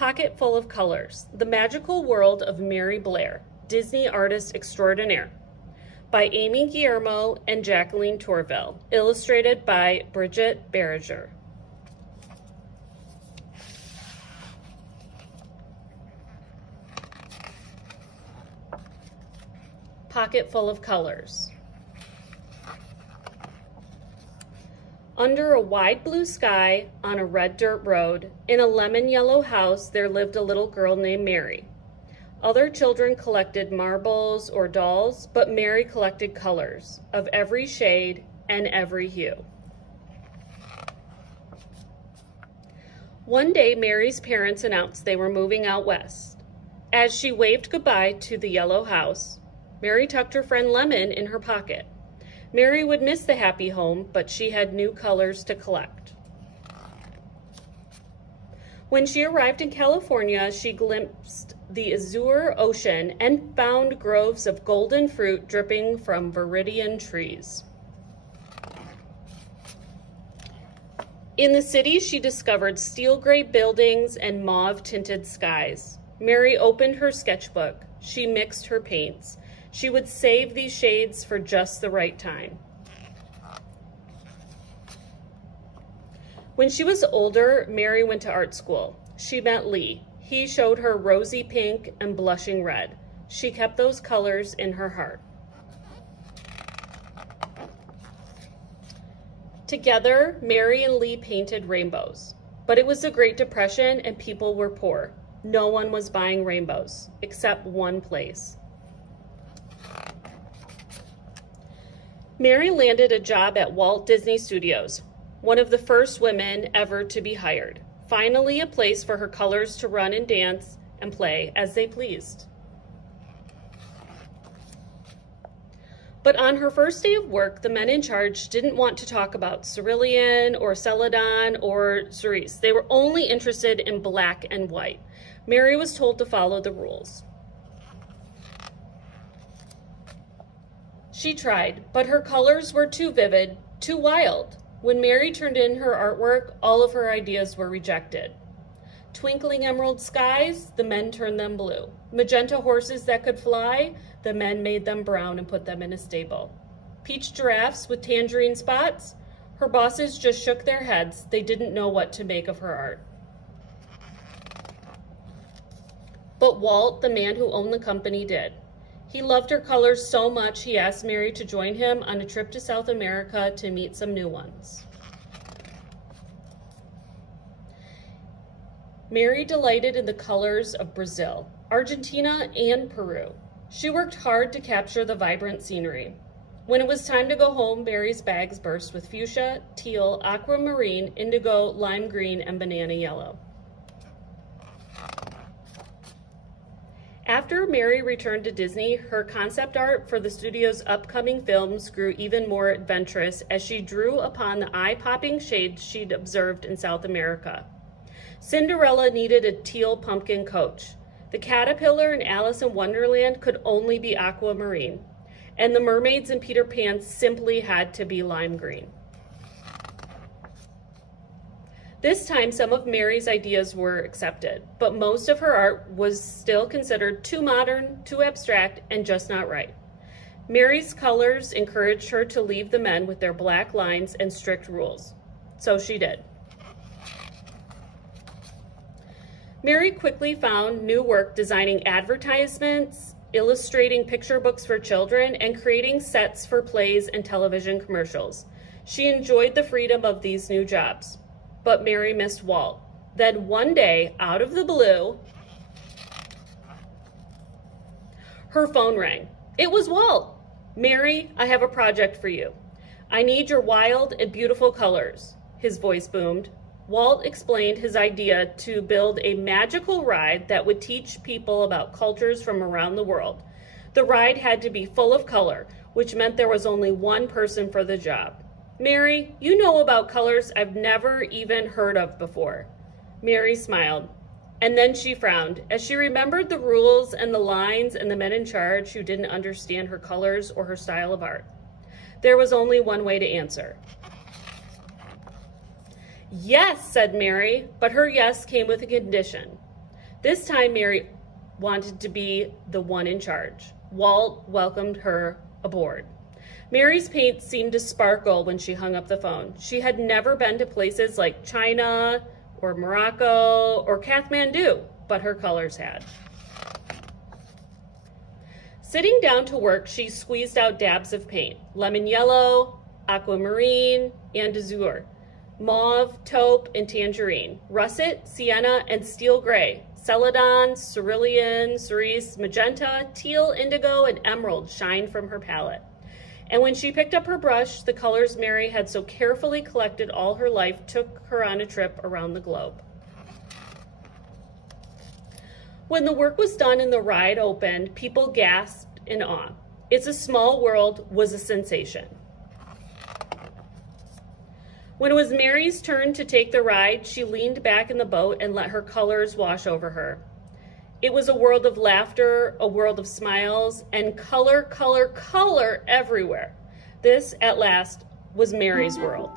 Pocket Full of Colors, The Magical World of Mary Blair, Disney Artist Extraordinaire, by Amy Guillermo and Jacqueline Tourville, illustrated by Brigette Barrager. Pocket Full of Colors. Under a wide blue sky, on a red dirt road, in a lemon yellow house, there lived a little girl named Mary. Other children collected marbles or dolls, but Mary collected colors of every shade and every hue. One day, Mary's parents announced they were moving out west. As she waved goodbye to the yellow house, Mary tucked her friend Lemon in her pocket. Mary would miss the happy home, but she had new colors to collect. When she arrived in California, she glimpsed the azure ocean and found groves of golden fruit dripping from viridian trees. In the city, she discovered steel gray buildings and mauve-tinted skies. Mary opened her sketchbook. She mixed her paints. She would save these shades for just the right time. When she was older, Mary went to art school. She met Lee. He showed her rosy pink and blushing red. She kept those colors in her heart. Together, Mary and Lee painted rainbows. But it was the Great Depression and people were poor. No one was buying rainbows, except one place. Mary landed a job at Walt Disney Studios, one of the first women ever to be hired. Finally, a place for her colors to run and dance and play as they pleased. But on her first day of work, the men in charge didn't want to talk about cerulean or celadon or cerise. They were only interested in black and white. Mary was told to follow the rules. She tried, but her colors were too vivid, too wild. When Mary turned in her artwork, all of her ideas were rejected. Twinkling emerald skies, the men turned them blue. Magenta horses that could fly, the men made them brown and put them in a stable. Peach giraffes with tangerine spots, her bosses just shook their heads. They didn't know what to make of her art. But Walt, the man who owned the company, did. He loved her colors so much he asked Mary to join him on a trip to South America to meet some new ones. Mary delighted in the colors of Brazil, Argentina, and Peru. She worked hard to capture the vibrant scenery. When it was time to go home, Mary's bags burst with fuchsia, teal, aquamarine, indigo, lime green, and banana yellow. After Mary returned to Disney, her concept art for the studio's upcoming films grew even more adventurous as she drew upon the eye-popping shades she'd observed in South America. Cinderella needed a teal pumpkin coach. The caterpillar in Alice in Wonderland could only be aquamarine, and the mermaids in Peter Pan simply had to be lime green. This time, some of Mary's ideas were accepted, but most of her art was still considered too modern, too abstract, and just not right. Mary's colors encouraged her to leave the men with their black lines and strict rules. So she did. Mary quickly found new work designing advertisements, illustrating picture books for children, and creating sets for plays and television commercials. She enjoyed the freedom of these new jobs. But Mary missed Walt. Then one day, out of the blue, her phone rang. It was Walt. "Mary, I have a project for you. I need your wild and beautiful colors," his voice boomed. Walt explained his idea to build a magical ride that would teach people about cultures from around the world. The ride had to be full of color, which meant there was only one person for the job. "Mary, you know about colors I've never even heard of before." Mary smiled, and then she frowned as she remembered the rules and the lines and the men in charge who didn't understand her colors or her style of art. There was only one way to answer. "Yes," said Mary, but her yes came with a condition. This time, Mary wanted to be the one in charge. Walt welcomed her aboard. Mary's paint seemed to sparkle when she hung up the phone. She had never been to places like China or Morocco or Kathmandu, but her colors had. Sitting down to work, she squeezed out dabs of paint: lemon yellow, aquamarine, and azure, mauve, taupe, and tangerine, russet, sienna, and steel gray, celadon, cerulean, cerise, magenta, teal, indigo, and emerald shined from her palette. And when she picked up her brush, the colors Mary had so carefully collected all her life took her on a trip around the globe. When the work was done and the ride opened, people gasped in awe. "It's a Small World" was a sensation. When it was Mary's turn to take the ride, she leaned back in the boat and let her colors wash over her. It was a world of laughter, a world of smiles, and color, color, color everywhere. This, at last, was Mary's world.